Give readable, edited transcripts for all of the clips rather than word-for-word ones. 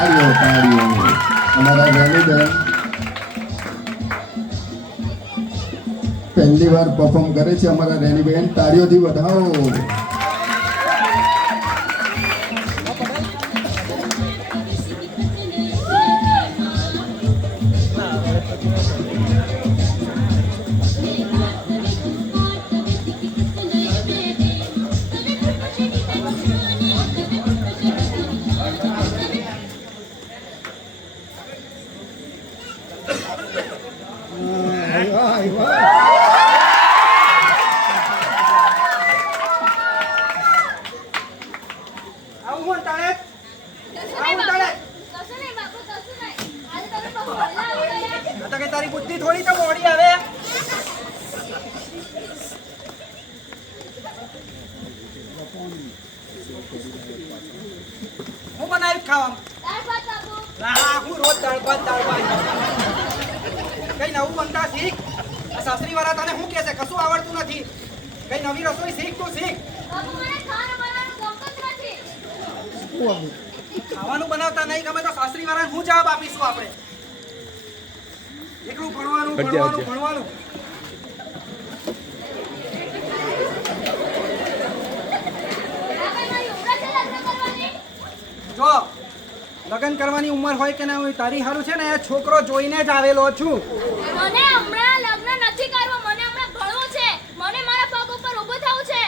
તાળીઓ તાળીઓ અમારા રેનીબેન પહેલી વાર પરફોર્મ કરે છે અમારા રેનીબેન તાળીઓથી વધાવો તારી બુદ્ધિ થોડી તો મોડી આવે હું બનાવી ખાવા હું રોજ દાળ ભાત કઈ નવું બનતા શીખ આ સાસરી વાળા તને શું કહે છે કશું આવડતું નથી કઈ નવી રસોઈ શીખ તું શીખ ખાવાનું બનાવતા નહીં ગમે તો સાસરી વાળાને હું જવાબ આપીશું આપણે એકલું ભણવાનું ભણવાનું ભણવાનું જો લગ્ન કરવાની ઉંમર હોય કે ના હોય તારી હારું છે ને છોકરો જોઈને જ આવેલો છું મને હમણાં લગ્ન નથી કરવું મને હમણાં ભણવું છે મને મારા પગ ઉપર ઊભું થવું છે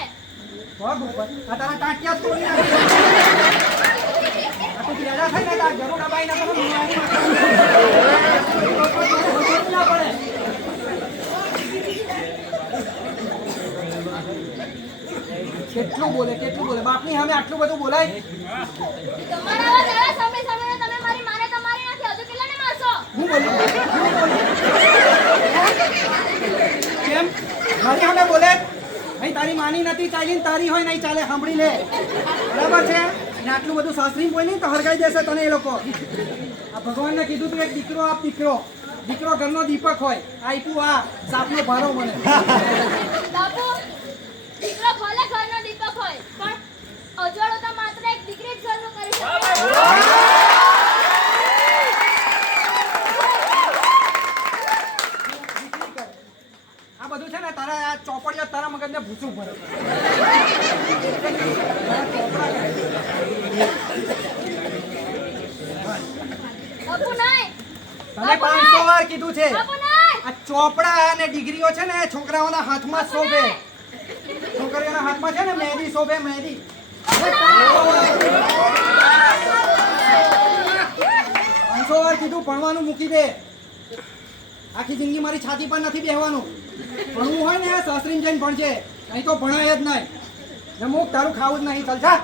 પગ ઉપર આ તારા ટાંટિયા તોડી નાખી આ તો પેડા થાય ને તાર જરૂર દબાઈ ના કરો ના પડે કેટલું બોલે બાપની સામે આટલું બધું બોલાય તમારા આવા દાડા સામે સામે તમે મારી માને તમારી નથી હજુ કેટલાને મારશો હું બોલું કેમ મારી સામે બોલે ભાઈ તારી માની નથી ચાલી ને તારી હોય નહીં ચાલે સાંભળી લે બરાબર છે ને આટલું બધું સાસરી બોલી તો હરગાઈ દેશે તને એ લોકો આ ભગવાનને કીધું તું એક દીકરો આપ દીકરો ઘરનો દીપક હોય આપ્યું આ સાપનો ભારો મને બાપુ દીકરો ભલે ઘરનો દીપક હોય પણ અજોડો તો માત્ર એક દીકરી જ ઘરનું કરી શકે આ બધું છે ને તારા આ ચોપડીઓ તારા મગજને ભૂસું ભરે બાપુ નહીં તને 500 વાર કીધું છે બાપુ નહીં આ ચોપડા અને ડિગ્રીઓ છે ને છોકરાઓના હાથમાં શોભે છોકરીઓના હાથમાં છે ને મહેંદી શોભે મહેંદી 500 વાર કીધું ભણવાનું મૂકી દે આખી જિંદગી મારી છાતી પર નથી બેહવાનું ભણવું હોય ને સાસરીને જઈને ભણજે નહીં તો ભણાય જ નહીં જમુક તારું ખાવું જ નહીં ચાલ જા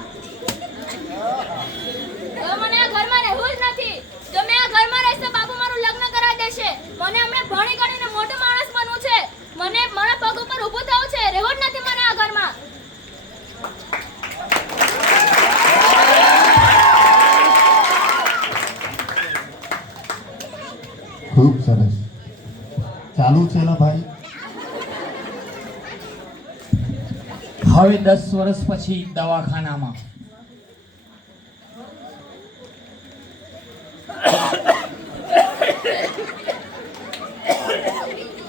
મને આ ઘરમાં રહેવું જ નથી જો મેં આ ઘરમાં રહીશ તો બાપુ મારું લગ્ન કરાવી દેશે મને હમણાં ભણી ગણીને મોટો માણસ બનવું છે મને મારા પગ ઉપર ઊભું થવું છે રહેવું જ નથી મને આ ઘરમાં ખૂબ સરસ ચાલુ છે ને ભાઈ હવે 10 વર્ષ પછી દવાખાનામાં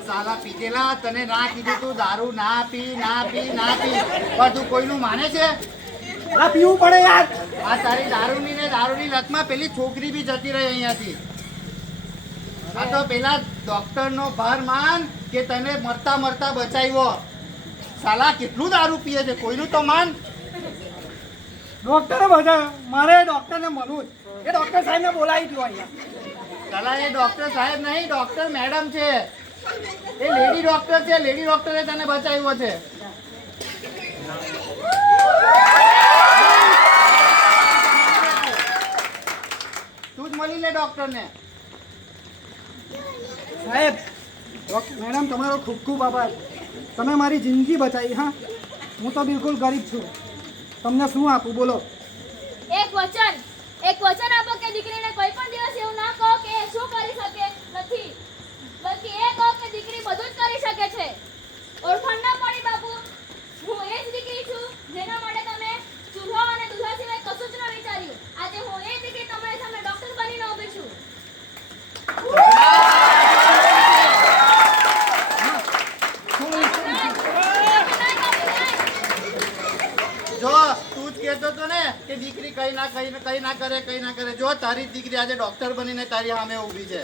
સાલા પીધેલા તને ના કીધું તું દારૂ ના પી પણ તું કોઈનું માને છે આ પીવું પડે યાર આ તારી દારૂની લતમાં પેલી છોકરી બી જતી રહી અહીંયાથી આ તો પેલા ડોક્ટરનો ભાર માન કે તને મરતા બચાવ્યો સાલા કેટલું દારૂ પીએ છે કોઈનું તો માન ડોક્ટર બધા મારે ડોક્ટરને મળવું એ ડોક્ટર સાહેબને બોલાવી દો અહીંયા સાલા એ ડોક્ટર સાહેબ નહીં ડોક્ટર મેડમ છે એ લેડી ડોક્ટર છે લેડી ડોક્ટરે તને બચાવ્યો છે તું જ મળી લે ડોક્ટરને સાહેબ મેડમ તમારો ખૂબ ખૂબ આભાર તમે મારી જિંદગી બચાવી હા હું તો બિલકુલ ગરીબ છું તમને શું આપું બોલો એક વચન આપો કે દીકરીને કોઈ પણ દિવસ એવું ના કહો કે એ શું કરી શકે નથી બલ્કે એ કહો કે દીકરી બધું જ કરી શકે છે ઓળખાણ ના પડી બાપુ હું એ જ દીકરી છું જેના માટે તમે ચૂલ્હો અને દૂધા સિવાય કશું જ ન વિચાર્યું આજે હું એ દીકરી તમારી સામે ડોક્ટર કહેતો હતો ને કે દીકરી કઈ ના કરે જો તારી દીકરી આજે ડોક્ટર બનીને તારી સામે ઊભી છે.